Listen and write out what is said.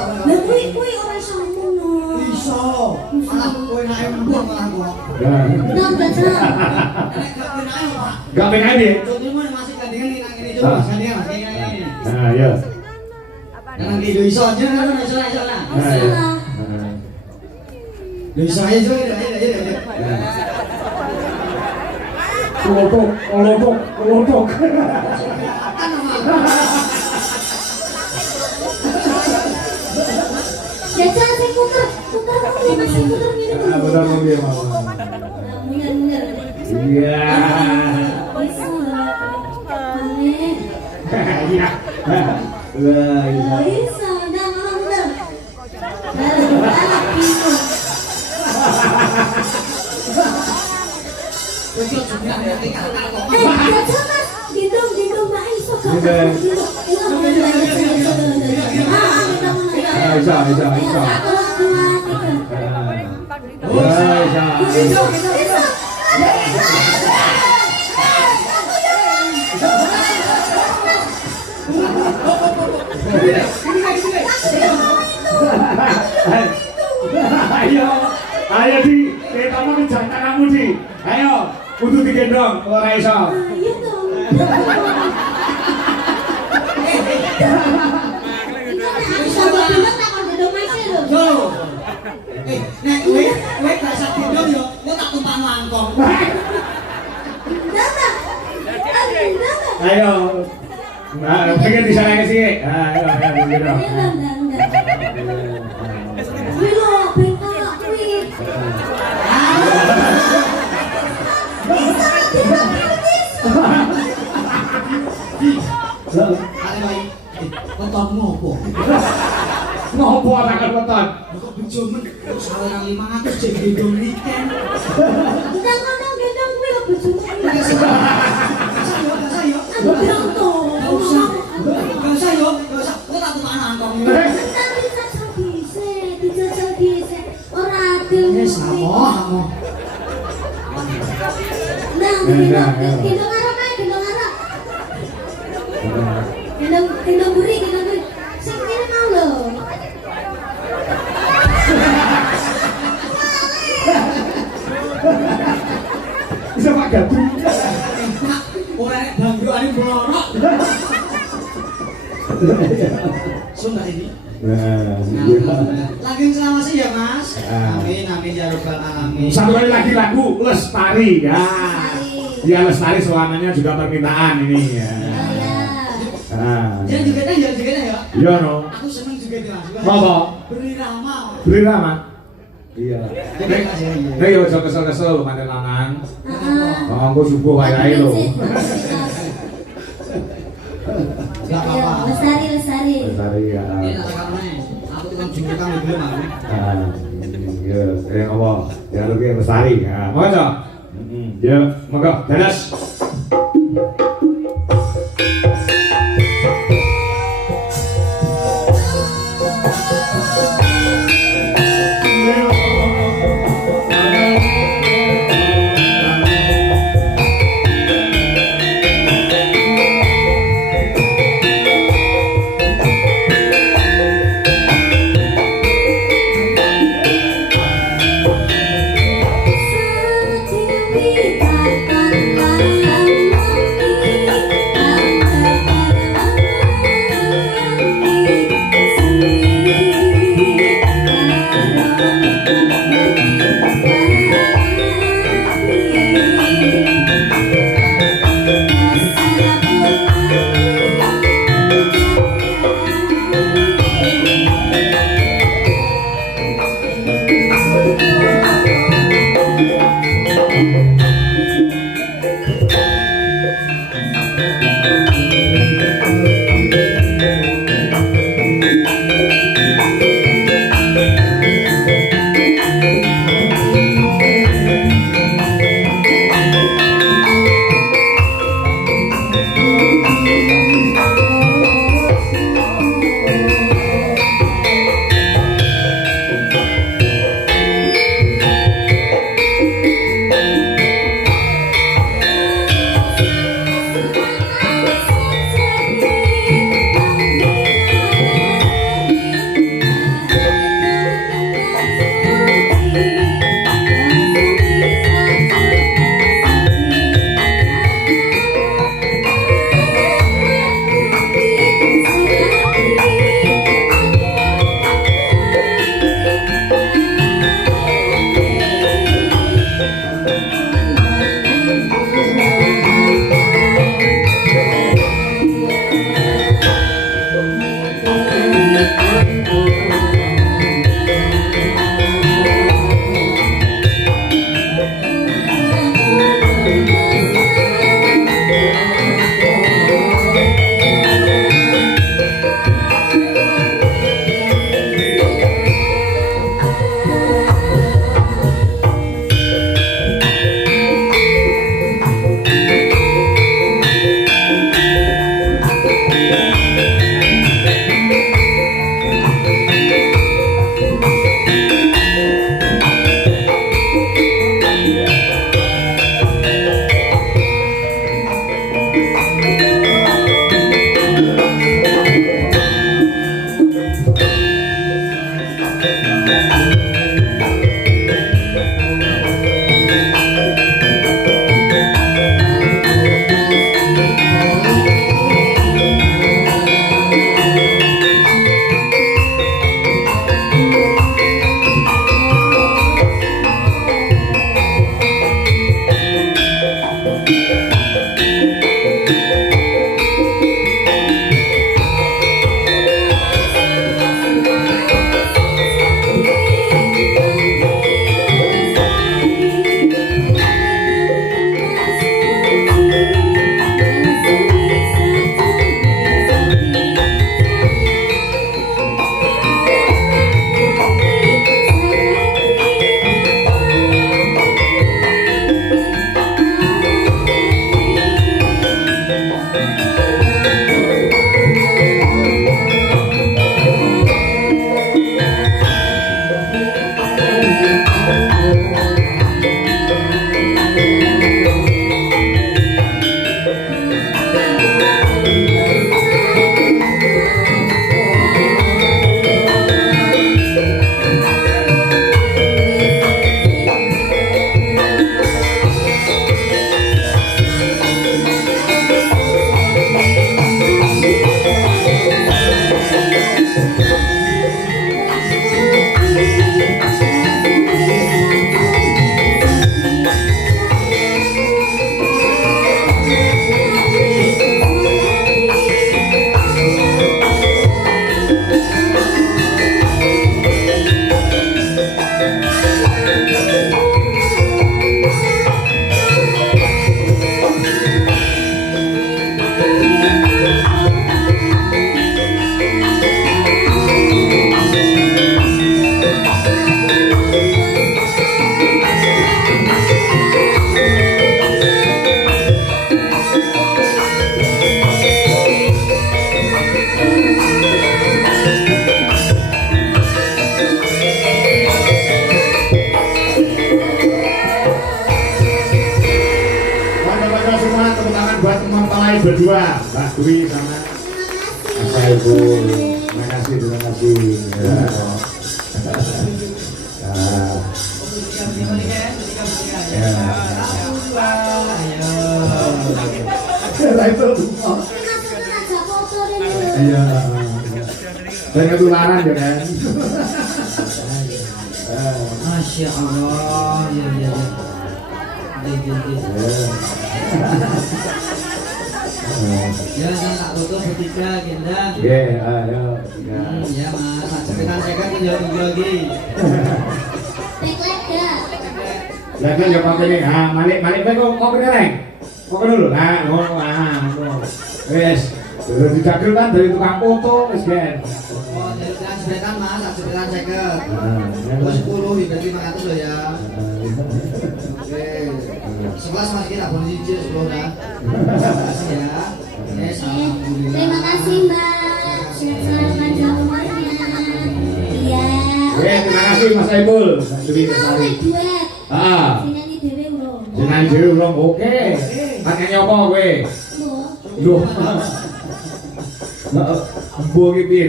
Lah kuwi ora iso ngono. Iso. Malah kowe nek mbuh malah kok. Nang baca. Nek gak penae Pak. Gak penae piye? Contohnya masih gandengan nang ngene coba gandengan Mas ini. Nah, ya. Nang iki iso aja kan iso lah. Masalah. Iso aja ayo. Kelompok. Jajan sing puter masih puter ngene. Benar mobil mama. Munyer. Iya. Bisa. Aneh. Iya. Lah, iya. Bisa, dah malah bener. Anak pintu. Jajan mas, gendong Mbak Iso gak? Ayo di, kamu kejar kamu di. Ayo, untuk digendong, ora iso. Ayo dong. Sama bilang tak kon gendong masih lho. Yo. Nek kowe gak sak gendong yo, kowe tak tumpang langkong. Datang. Ayo. Nah, pengen di sana sih. Ayo, gendong. Kuwi lho, bengkok kuwi. Kali wae. Kontonmu opo? Ngopo takon weton? Kok bejomen saweran 500 jek gendong weekend. Kita ngomong gendong kuwi lho bojomu. Gak usah yo. Aku bilang tuh. Gak usah. Kowe tak tumpang langkong. Tapi dijajal bisa. Ora adil. Wis amo. Nah, gendong arep ae, gendong arep. Gendong buri. Sing kene mau lho. Bisa Pak Gadu. Pak, ora nek bangrokane blorok. Sumpah ini. Lagi selawase ya Mas. Amin ya rabbal alamin. Satu kali lagi lagu Lestari ya. Ya Lestari selamanya juga permintaan ini ya. Jangan juga ya. Iya no. Aku seneng juga Mas. Apa? Beri Rama. Iya. Nek yo aja kesel-kesel manten lanang. Heeh. Engko subuh wayahe lho. Enggak apa-apa. Lestari. Lestari ya. Ini tak karena aku tukang jungkir kamu belum aku. Ya, apa? Ya lebih Lestari. Ya, mau aja. Ya, monggo, dadas. Setiap kita yang berdua, Mbak Dwi sama Mas Saiful. Terima kasih, terima kasih. Ya. Ya. Ya, itu. Ngajak foto deh. Iya. Dan ketularan ya kan. Masya Allah, ya ya ya. Ya, saya tak foto bertiga, Genda. Oke, ayo. Ya mas, sekitar saya kan menjauh lagi. Backlight dah. Lagi ya kopi nih, malik kopi nih, kopi dulu, wes, udah dicakil kan dari tukang foto, wes kan. Oh, dari sekitar mas, sekitar saya ke. Terus 10, berarti 500 loh ya. Oke, 11 mas kita boleh cicil 10 dah. Terima kasih ya. Alhamdulillah. Terima kasih Mbak. Selamat panjang umurnya. Iya. Oke, terima kasih Mas Saiful. Kita oleh duet. Ah, Sinani Dewi Urung. jenang dhewe urung oke. Pakai nyopo kowe? Mbok. Lho. Mbok iki piye?